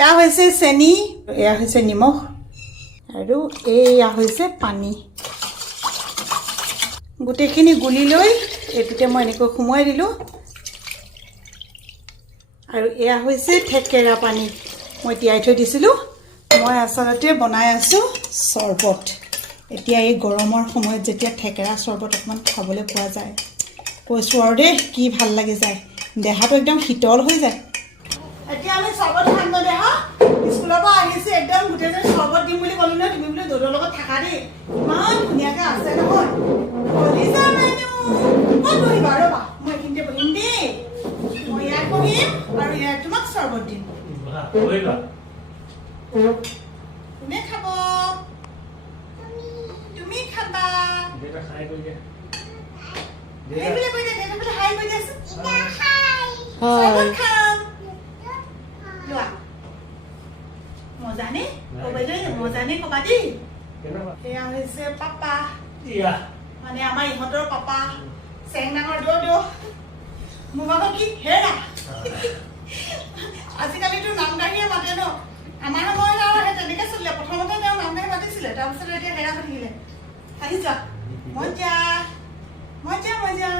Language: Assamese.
এয়া হৈছে চেনি, এয়া হৈছে নিমখ আৰু এয়া হৈছে পানী। গোটেইখিনি গুলি লৈ এইটোতে মই এনেকৈ সুমুৱাই দিলোঁ। আৰু এয়া হৈছে থেকেৰা পানী, মই তিয়াই থৈ দিছিলোঁ। মই আচলতে বনাই আছোঁ চৰবত। এতিয়া এই গৰমৰ সময়ত যেতিয়া থেকেৰা চৰবত অকণমান খাবলৈ পোৱা যায়, কৈছোঁ আৰু দেই কি ভাল লাগি যায়, দেহাটো একদম শীতল হৈ যায়। এতিয়া আমি চৰবত খাম ন দেহা, স্কুলৰ পৰা আহিছোঁ একদম গোটেইজন চৰবত দিম বুলি ক'লো নহয়, তুমি বোলে দৌৰৰ লগত থাকা দেই, ইমান ধুনীয়াকৈ আছে নহয়। ক'ত বহিবা ৰ'বা, মই এইখিনিতে বহিম দেই, মই ইয়াত বহিম আৰু ইয়াত তোমাক চৰবত দিম। কোনে খাব? তুমি খাবা। মজানে মজানে কবা দেই। এয়া হৈছে পাপা, মানে আমাৰ ইহঁতৰ পাপা, চেং ডাঙৰ দৌ মোৰ ভাগৰ কি হেৰা। আজিকালিতো নাম কাঢ়িয়ে মাতে ন, আমাৰ সময়ত আৰু সেই তেনেকে চলিলে। প্ৰথমতে তেওঁ নাম কাঢ়ি মাতিছিলে, তাৰপিছত এতিয়া হেৰা হৈ থাকিলে। আহি যোৱা, মজা মজা মজা।